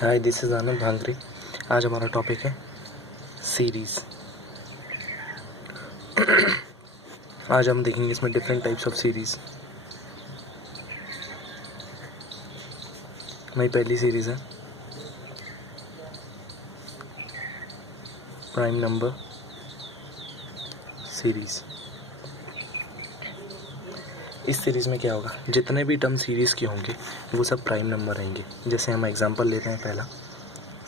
Hi, this is आनंद भांगरे। आज हमारा topic है सीरीज़। आज हम देखेंगे इसमें डिफरेंट टाइप्स ऑफ सीरीज़। हमारी पहली सीरीज़ है प्राइम नंबर सीरीज़। इस सीरीज़ में क्या होगा, जितने भी टर्म सीरीज़ के होंगे वो सब प्राइम नंबर रहेंगे। जैसे हम एग्जांपल लेते हैं, पहला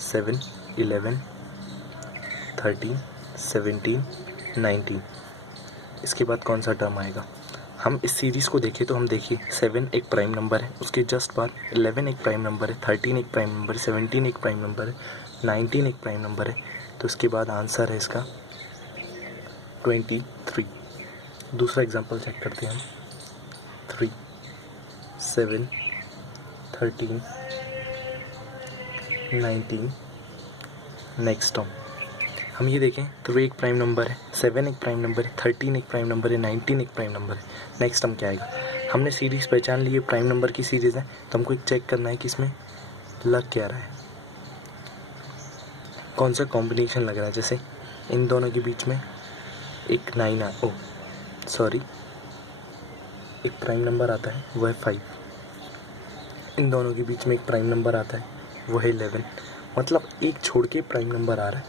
7, 11, 13, 17, 19। इसके बाद कौन सा टर्म आएगा? हम इस सीरीज़ को देखें तो हम देखिए 7 एक प्राइम नंबर है, उसके जस्ट बाद 11 एक प्राइम नंबर है, 13 एक प्राइम नंबर है, 17 एक प्राइम नंबर है, 19 एक प्राइम नंबर है। तो इसके बाद आंसर है इसका 23। दूसरा एग्जांपल चेक करते हैं हम। 3, 7, 13, 19। नेक्स्ट टर्म हम ये देखें तो एक प्राइम नंबर है, 7 एक प्राइम नंबर है, 13 एक प्राइम नंबर है, 19 एक प्राइम नंबर है। नेक्स्ट टर्म क्या आएगा? हमने सीरीज़ पहचान ली है, प्राइम नंबर की सीरीज़ है, तो हमको एक चेक करना है कि इसमें लग क्या रहा है, कौन सा कॉम्बिनेशन लग रहा है। जैसे इन दोनों के बीच में एक 9 एक प्राइम नंबर आता है, वो है 5। इन दोनों के बीच में एक प्राइम नंबर आता है, वो है 11। मतलब एक छोड़ के प्राइम नंबर आ रहा है।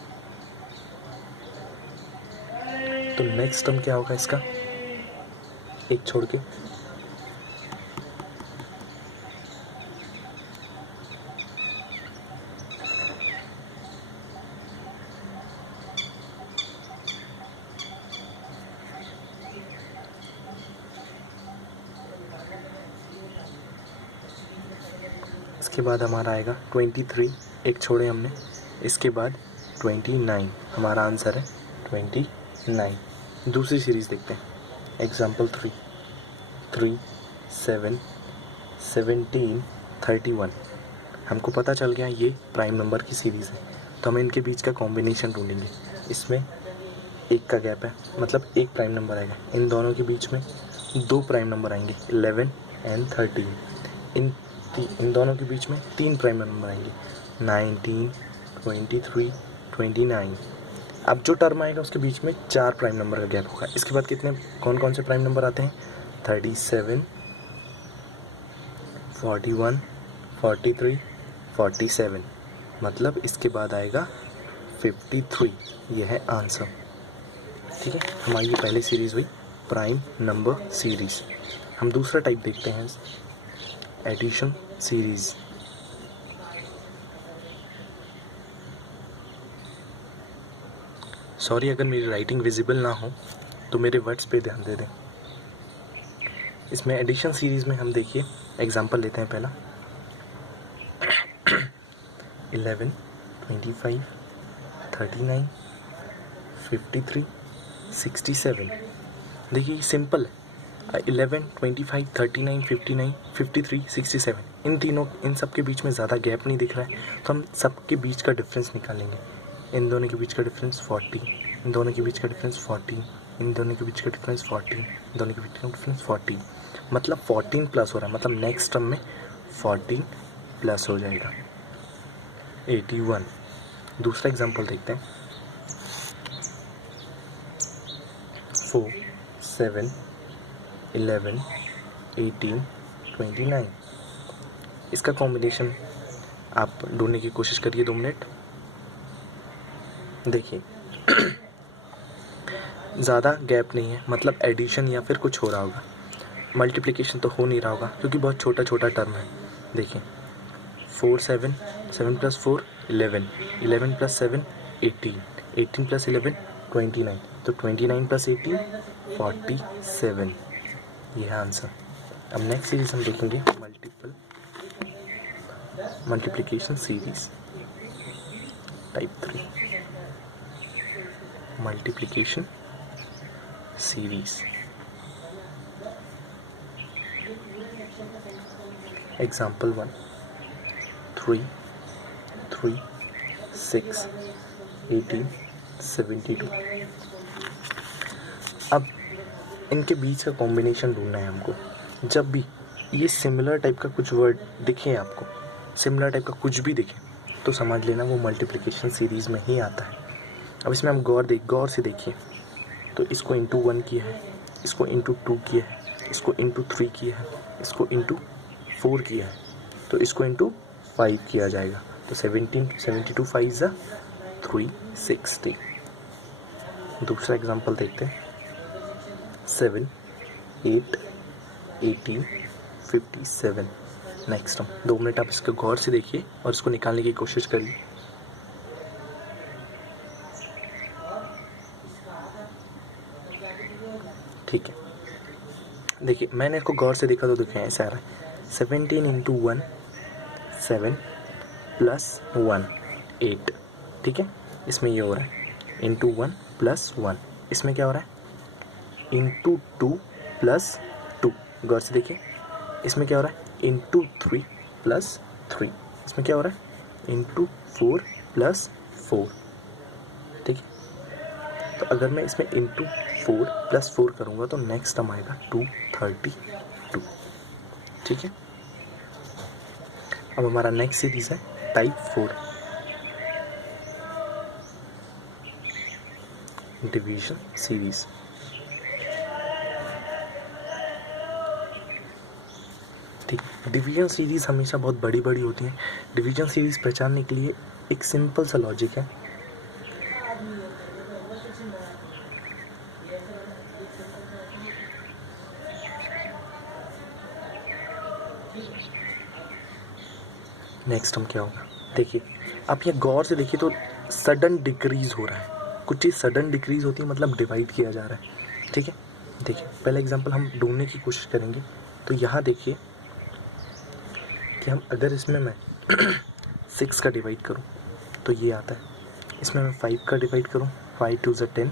तो नेक्स्ट टर्म क्या होगा इसका? एक छोड़ के इसके बाद हमारा आएगा 23, एक छोड़े हमने। इसके बाद 29, हमारा आंसर है 29। दूसरी सीरीज़ देखते हैं। एग्जाम्पल 3, 7, 17, 31। हमको पता चल गया ये प्राइम नंबर की सीरीज़ है, तो हम इनके बीच का कॉम्बिनेशन ढूंढेंगे। इसमें एक का गैप है, मतलब एक प्राइम नंबर आएगा। इन दोनों के बीच में दो प्राइम नंबर आएंगे, 11 एंड 13। इन दोनों के बीच में तीन प्राइम नंबर आएंगे, 19, 23, 29। अब जो टर्म आएगा उसके बीच में चार प्राइम नंबर का गैप होगा। इसके बाद कौन कौन से प्राइम नंबर आते हैं? 37, 41, 43, 47। मतलब इसके बाद आएगा 53। यह है आंसर। ठीक है, हमारी ये पहली सीरीज़ हुई प्राइम नंबर सीरीज़। हम दूसरा टाइप देखते हैं, एडिशन सीरीज़। सॉरी अगर मेरी राइटिंग विजिबल ना हो तो मेरे वर्ड्स पे ध्यान दे दें। इसमें एडिशन सीरीज़ में हम देखिए एग्जांपल लेते हैं। पहला 11, 25, 39, 53, 67। देखिए सिंपल है। 11, 25, 39, 59, 53, 67। इन सब के बीच में ज़्यादा गैप नहीं दिख रहा है, तो हम सब के बीच का डिफरेंस निकालेंगे। इन दोनों के बीच का डिफरेंस 40, इन दोनों के बीच का डिफरेंस 40, इन दोनों के बीच का डिफरेंस 40, इन दोनों के बीच का डिफरेंस 40। मतलब 14 प्लस हो रहा है, मतलब नेक्स्ट टर्म में 14 प्लस हो जाएगा, 81। दूसरा एग्जांपल देखते हैं। 4, 7, 11, 18, 29। इसका कॉम्बिनेशन आप ढूंढने की कोशिश करिए 2 मिनट। देखिए ज़्यादा गैप नहीं है, मतलब एडिशन या फिर कुछ हो रहा होगा। मल्टीप्लिकेशन तो हो नहीं रहा होगा क्योंकि बहुत छोटा छोटा टर्म है। देखिए 4, 7, 7 प्लस 4 11, 11 प्लस 7 18, 18 प्लस 11 29। तो 29 प्लस 18 47। यह है आंसर। अब नेक्स्ट सीरीज हम देखेंगे multiplication series type 3। Multiplication series. Example 1, 3, 3, 6, 18, 72। अब इनके बीच का कॉम्बिनेशन ढूंढना है हमको। जब भी ये सिमिलर टाइप का कुछ वर्ड दिखे आपको, सिमिलर टाइप का कुछ भी दिखे, तो समझ लेना वो मल्टीप्लिकेशन सीरीज़ में ही आता है। अब इसमें हम गौर से देखिए, तो इसको इंटू 1 किया है, इसको इंटू 2 किया है, इसको इंटू 3 किया है, इसको इंटू 4 किया है, तो इसको इंटू 5 किया जाएगा। तो 72 5 ज़ा 360। दूसरा एग्जांपल देखते हैं। 7 8 18 57। नेक्स्ट हम 2 मिनट आप इसको गौर से देखिए और इसको निकालने की कोशिश करिए। ठीक है, देखिए मैंने इसको गौर से देखा तो देखिए ऐसा आ रहा है 17 इंटू 1 7 प्लस 1 8। ठीक है, इसमें ये हो रहा है इंटू 1 प्लस 1, इसमें क्या हो रहा है इंटू 2 प्लस 2। गौर से देखिए, इसमें क्या हो रहा है इंटू 3 प्लस 3, इसमें क्या हो रहा है इंटू 4 प्लस 4। ठीक है, तो अगर मैं इसमें इंटू 4 प्लस 4 करूँगा तो नेक्स्ट टर्म आएगा 232। ठीक है, अब हमारा नेक्स्ट सीरीज है टाइप 4, डिवीजन सीरीज। ठीक, डिवीजन सीरीज हमेशा बहुत बड़ी बड़ी होती हैं। डिवीजन सीरीज पहचानने के लिए एक सिंपल सा लॉजिक है। नेक्स्ट हम क्या होगा, देखिए आप ये गौर से देखिए तो सडन डिक्रीज हो रहा है। कुछ चीज़ सडन डिक्रीज होती है मतलब डिवाइड किया जा रहा है। ठीक है, देखिए पहले एग्जांपल हम ढूंढने की कोशिश करेंगे। तो यहाँ देखिए कि हम अगर इसमें मैं 6 का डिवाइड करूँ तो ये आता है। इसमें मैं 5 का डिवाइड करूँ, 5 2 ज़ा 10,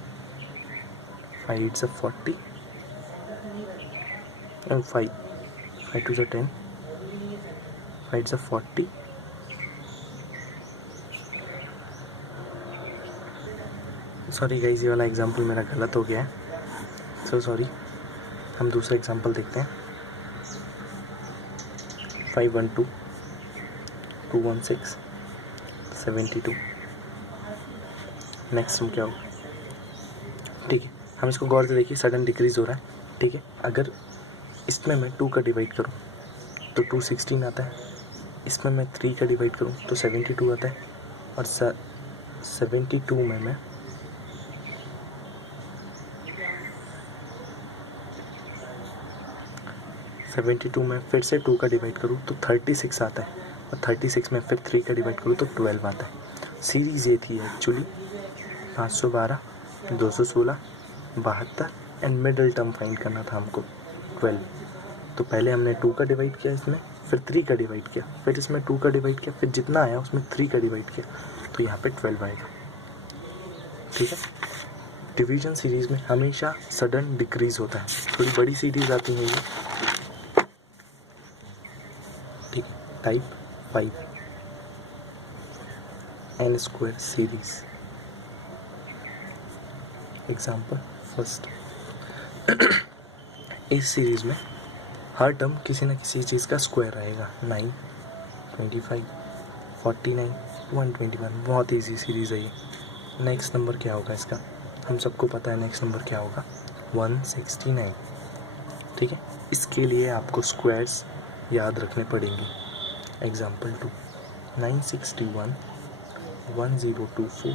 5 8 ज़ा 40 एंड 5 2 ज़ा 10, 5 ज़ा 40। सॉरी गाइस, ये वाला एग्जांपल मेरा गलत हो गया है, सो सॉरी। हम दूसरा एग्जांपल देखते हैं। 512 216 72। नेक्स्ट हम क्या होगा, ठीक है हम इसको गौर से देखिए, सडन डिक्रीज हो रहा है। ठीक है, अगर इसमें मैं 2 का डिवाइड करूँ तो 216 आता है, इसमें मैं 3 का डिवाइड करूँ तो 72 आता है, और 72 में मैं 72 में फिर से 2 का डिवाइड करूँ तो 36 आता है, और 36 में फिर 3 का डिवाइड करूँ तो 12 आता है। सीरीज़ ये थी actually 512 216 72 and middle term find करना था हमको 12। तो पहले हमने 2 का डिवाइड किया, इसमें फिर 3 का डिवाइड किया, फिर इसमें 2 का डिवाइड किया, फिर जितना आया उसमें 3 का डिवाइड किया, तो यहाँ पे 12 आएगा। ठीक है, डिवीजन सीरीज़ में हमेशा सडन डिक्रीज होता है। थोड़ी बड़ी सीरीज़ आती है ये। ठीक है, type 5 n square series. Example first, इस सीरीज़ में हर टर्म किसी न किसी चीज़ का स्क्वायर रहेगा। 9 25 49 121। बहुत ईजी सीरीज़ है ये। नेक्स्ट नंबर क्या होगा इसका, हम सबको पता है नेक्स्ट नंबर क्या होगा, 169। ठीक है, इसके लिए आपको स्क्वायर्स याद रखने पड़ेंगे। एग्जाम्पल 2 961 1024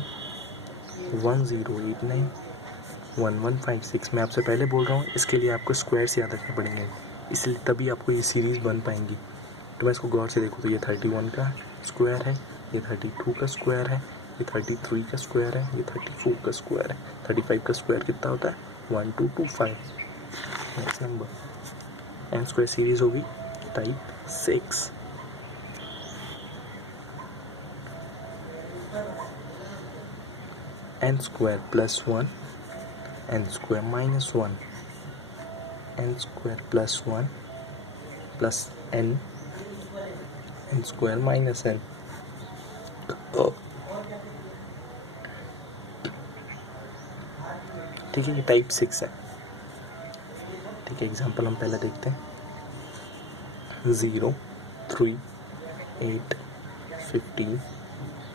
1089 1156। मैं आपसे पहले बोल रहा हूँ इसके लिए आपको स्क्वायर्स याद रखने पड़ेंगे, इसलिए तभी आपको ये सीरीज़ बन पाएंगी। तो मैं इसको गौर से देखूँ तो ये 31 का स्क्वायर है, ये 32 का स्क्वायर है, ये 33 का स्क्वायर है, ये 34 का स्क्वायर है। 35 का स्क्वायर कितना होता है 1225। Next number n square series होगी type 6। N square plus 1 n square minus 1 n square plus 1 plus n n square minus n. ठीक है, ये टाइप 6 है। ठीक है, एग्जांपल हम पहले देखते हैं। 0 3 8 15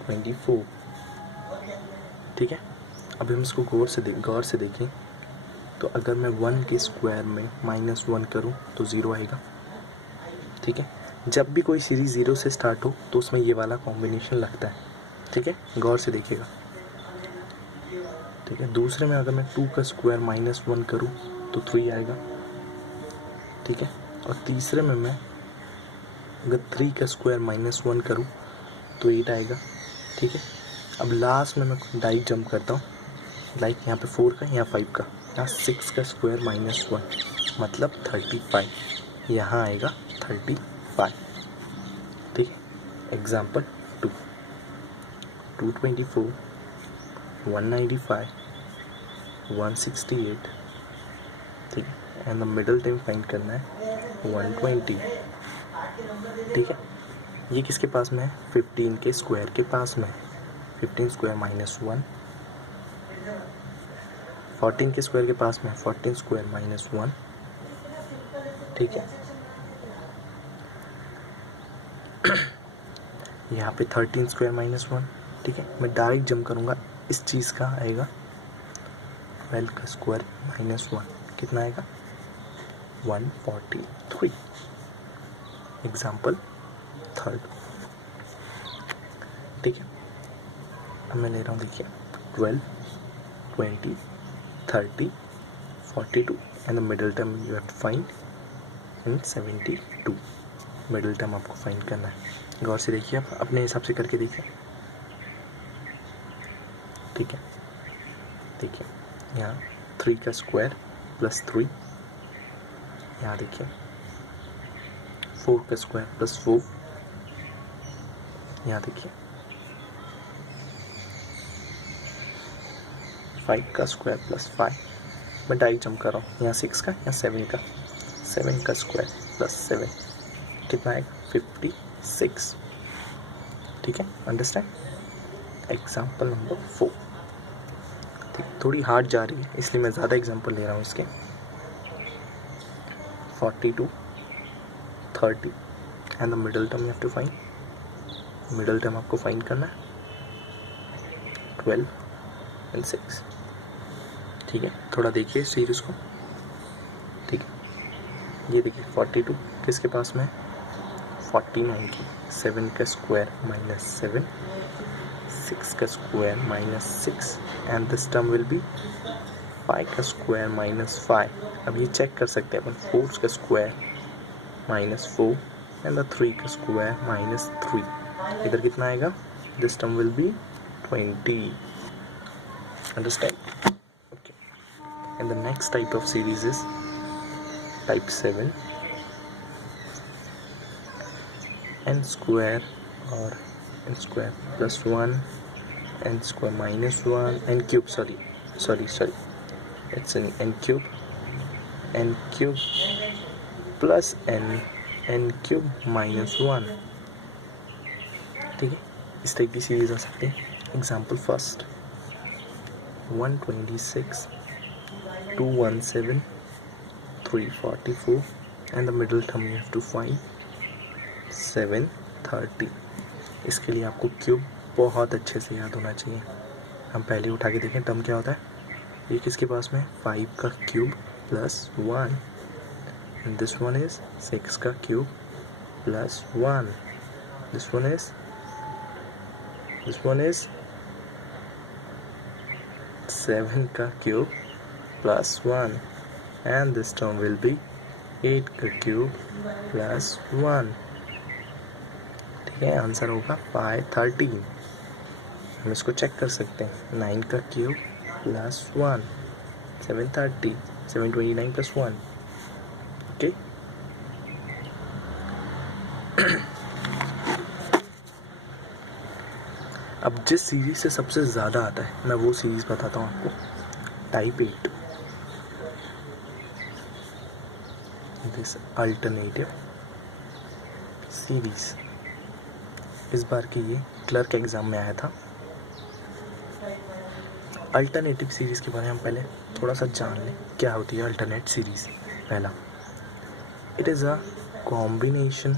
24। ठीक है, अब हम इसको गौर से देखें तो अगर मैं 1 के स्क्वायर में -1 करूं तो 0 आएगा। ठीक है, जब भी कोई सीरीज़ 0 से स्टार्ट हो तो उसमें ये वाला कॉम्बिनेशन लगता है। ठीक है, गौर से देखिएगा। ठीक है, दूसरे में अगर मैं 2 का स्क्वायर -1 करूं तो 3 आएगा। ठीक है, और तीसरे में मैं अगर 3 का स्क्वायर -1 करूं तो 8 आएगा। ठीक है, अब लास्ट में मैं डाइट जंप करता हूँ, लाइक यहाँ पे 4 का, यहाँ 5 का, यहाँ 6 का स्क्वायर -1 मतलब 35, यहाँ आएगा 35। ठीक है, एग्जाम्पल 2, 224, 195, 168। ठीक है, and the middle term find करना है 120। ठीक है, ये किसके पास में है? 15 के स्क्वायर के पास में है। 15 स्क्वायर -1, 14 के स्क्वायर के पास में है 14 स्क्वायर -1। ठीक है, यहाँ पे 13 स्क्वायर -1। ठीक है, मैं डायरेक्ट जंप करूँगा, इस चीज़ का आएगा 12 का स्क्वायर -1, कितना आएगा? 143। एग्जाम्पल 3। ठीक है, अब मैं ले रहा हूँ, देखिए 12, 20, 30, 42 and the middle term you have to find in 72। Middle term आपको फाइंड करना है। गौर से देखिए, आप अपने हिसाब से करके देखिए। ठीक है, देखिए यहाँ 3 का स्क्वायर +3, यहाँ देखिए 4 का स्क्वायर +4, यहाँ देखिए 5 का स्क्वायर +5। मैं डायरेक्ट जंप कर रहा हूँ, यहाँ 6 का, यहाँ 7 का, 7 का स्क्वायर +7 कितना आएगा? 56। ठीक है, अंडरस्टैंड। Example number 4। ठीक, थोड़ी हार्ड जा रही है इसलिए मैं ज़्यादा एग्जाम्पल ले रहा हूँ इसके। 42, 30 and the middle term you have to find. Middle term आपको फाइंड करना है 12 एंड 6। ठीक है, थोड़ा देखिए सीरीज़ को। ठीक है, ये देखिए 42 किसके पास में है? 49 की, 7 का स्क्वायर -7, 6 का square -6 and this term will be 5 का स्क्वायर -5। अब ये चेक कर सकते हैं अपन, 4 का स्क्वायर -4 एंड द 3 का स्क्वायर -3, इधर कितना आएगा? This term will be 20। Understand? Okay, and the next type of series is type 7, n square or n square +1, n square -1, n cube, sorry, it's an n cube plus n cube -1। ठीक है, इस type की series आ सकती है। Example first 126, 217, 344 and the middle term you have to find 730। इसके लिए आपको क्यूब बहुत अच्छे से याद होना चाहिए। हम पहले उठा के देखें टर्म क्या होता है। ये किसके पास में? 5 का cube +1 and this one is 6 का क्यूब +1, दिस वन इज 7 का cube +1 and this term will be 8 का क्यूब +1। ठीक है, आंसर होगा 513। हम इसको चेक कर सकते हैं, 9 का क्यूब +1, 730, 729 +1। ओके, अब जिस सीरीज से सबसे ज़्यादा आता है मैं वो सीरीज बताता हूँ आपको, टाइप 8, दिस अल्टरनेटिव सीरीज। इस बार के ये क्लर्क एग्ज़ाम में आया था। अल्टरनेटिव सीरीज़ के बारे में हम पहले थोड़ा सा जान लें, क्या होती है अल्टरनेट सीरीज़। पहला, it is a combination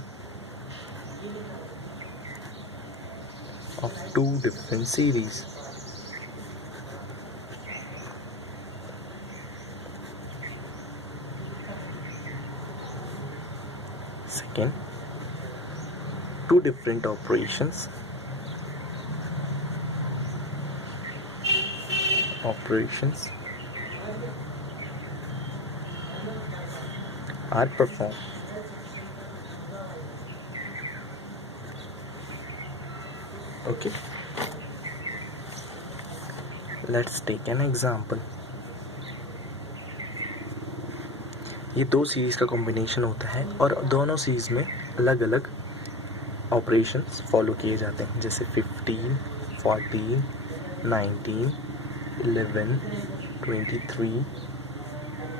of two different series. Second, two different operations are performed. Okay, let's take an example. ये दो सीरीज़ का कॉम्बिनेशन होता है और दोनों सीरीज़ में अलग अलग ऑपरेशंस फॉलो किए जाते हैं, जैसे 15, 14, 19, 11, 23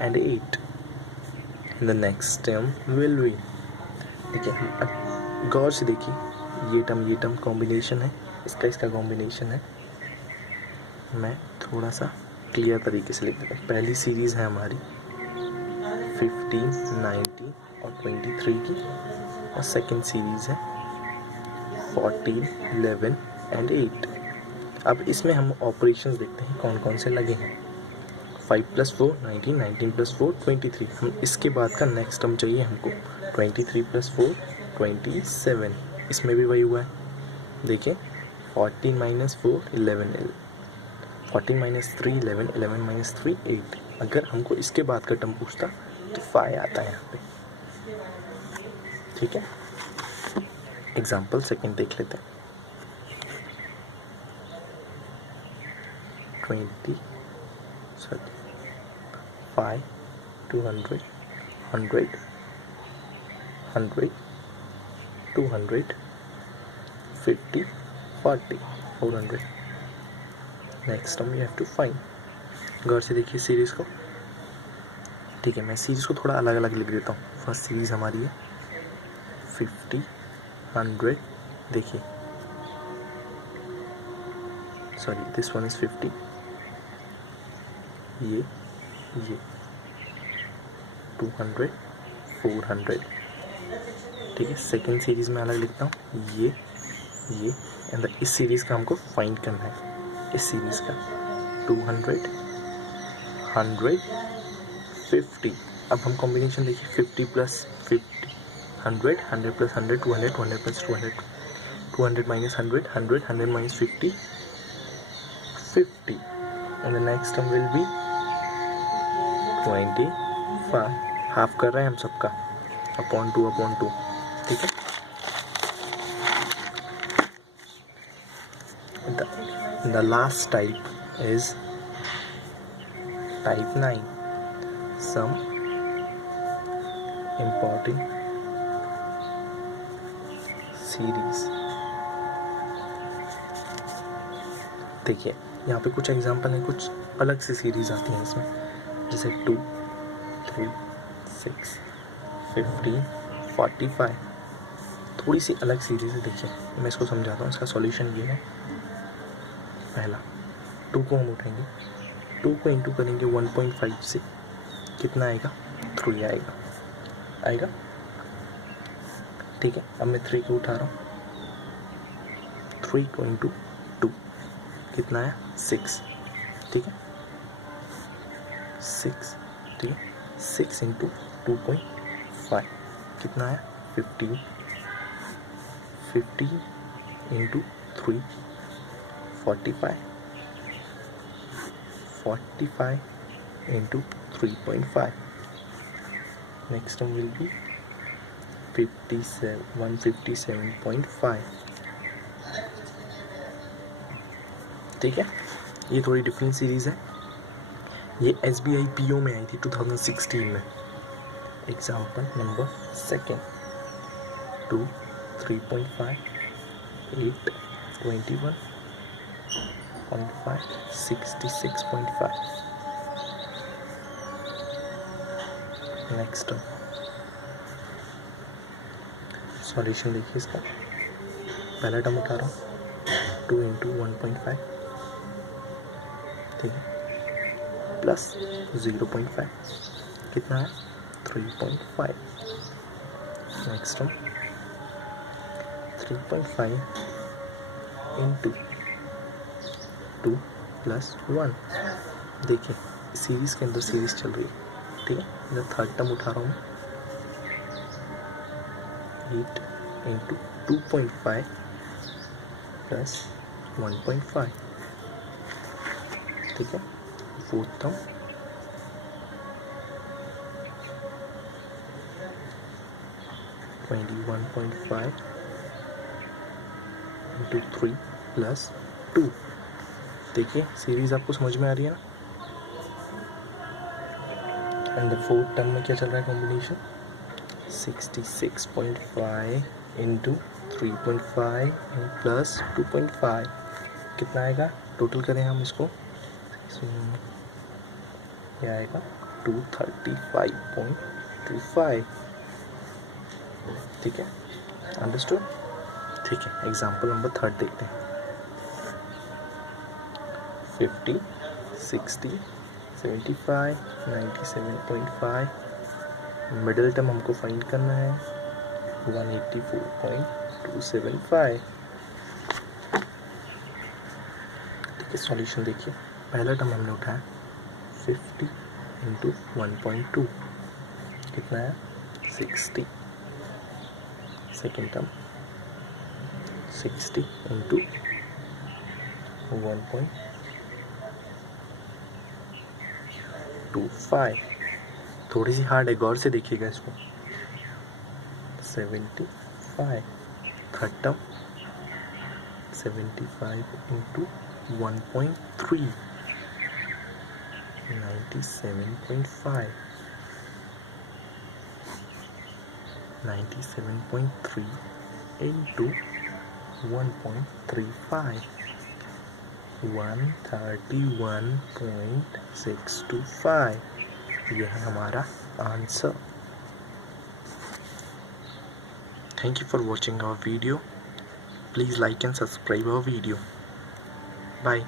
and 8. The next term will be, देखिए अब गौर से देखिए, ये टर्म कॉम्बिनेशन है, इसका कॉम्बिनेशन है. मैं थोड़ा सा क्लियर तरीके से लिख देता हूँ. पहली सीरीज़ है हमारी 15, 19 और 23 की, और सेकंड सीरीज़ है 14, 11 एंड 8. अब इसमें हम ऑपरेशंस देखते हैं कौन कौन से लगे हैं. 5 + 4 19, 19 + 4 23. हम इसके बाद का नेक्स्ट टर्म चाहिए हमको. 23 + 4 27. इसमें भी वही हुआ है. देखिए 14 - 4 11, 14 - 3 11, 11 - 3 8. अगर हमको इसके बाद का टर्म पूछता तो 5 आता है यहाँ पे. ठीक है, एग्जाम्पल सेकंड देख लेते हैं. 5 200 100 100 200 50 40 400. Next term you have to find. गौर से देखिए सीरीज़ को. ठीक है, मैं सीरीज़ को थोड़ा अलग अलग लिख देता हूँ. फर्स्ट सीरीज़ हमारी है 50 100. देखिए, सॉरी, दिस वन इज़ 50. ये 200 400. ठीक है, सेकेंड सीरीज़ में अलग लिखता हूँ. ये एंड इस सीरीज़ का हमको फाइंड करना है. इस सीरीज़ का 200 100 50. अब हम कॉम्बिनेशन देखिए, 50 + 50 100, 100 + 100 200, 200 + 200 200 - 100 100, 100 - 50 50. and the next term will be 25. Half कर रहे हैं हम सबका, अपॉन 2. ठीक है, the last type is type 9. Some important series. देखिए यहाँ पे कुछ एग्जांपल हैं, कुछ अलग से सीरीज आती हैं इसमें, जैसे 2 3 6 15 45. थोड़ी सी अलग सीरीज है. देखिए मैं इसको समझाता हूँ. इसका सॉल्यूशन ये है. पहला 2 को हम उठाएंगे, 2 को इंटू करेंगे 1.5 से, कितना आएगा? 3 आएगा. ठीक है, अब मैं 3 को उठा रहा हूँ. 3 को इंटू 2 कितना आया? 6. ठीक है, 6. ठीक है, 6 इंटू 2.5 कितना आया? 15. 15 into 3 45. 45 into 3.5. Next one will be 157.5. ठीक है, ये थोड़ी डिफरेंट सीरीज है. ये SBI PO में आई थी 2016 में. Example number second 2 3.5 8 21.5 66.5. Next solution देखिए इसका. पहला टर्म उठा रहा हूँ, 2 इंटू 1.5. ठीक है, प्लस 0.5 कितना है? 3.5. Next term 3.5 into 2 + 1। देखिए सीरीज़ के अंदर सीरीज़ चल रही है, ठीक है। मैं थर्ड टर्म उठा रहा हूँ, 8 इंटू 2.5 + 1.5, ठीक है। Fourth term 21.5 into 3 + 2। देखिए सीरीज़ आपको समझ में आ रही है ना। एंड द फोर्थ टर्म में क्या चल रहा है कॉम्बिनेशन, 66.5 इंटू 3.5 + 2.5, कितना आएगा, टोटल करें हम इसको, ये आएगा 235.25, ठीक है। अंडरस्टूड, ठीक है। एग्जाम्पल नंबर 3 देखते हैं। 50, 60, 75, 97.5, मिडिल टर्म हमको फाइंड करना है 184.275, ठीक है। सॉल्यूशन देखिए, पहला टर्म हमने उठाया 50 इंटू 1.2, कितना है 60। सेकेंड टर्म 60 इंटू 1.25, थोड़ी सी हार्ड है, गौर से देखिएगा इसको। 75, थर्ड टर्म 75 इंटू 1.3, 97.5, 97.3 इंटू 1.35, 131.625, यह है हमारा answer. Thank you for watching our video. Please like and subscribe our video. Bye.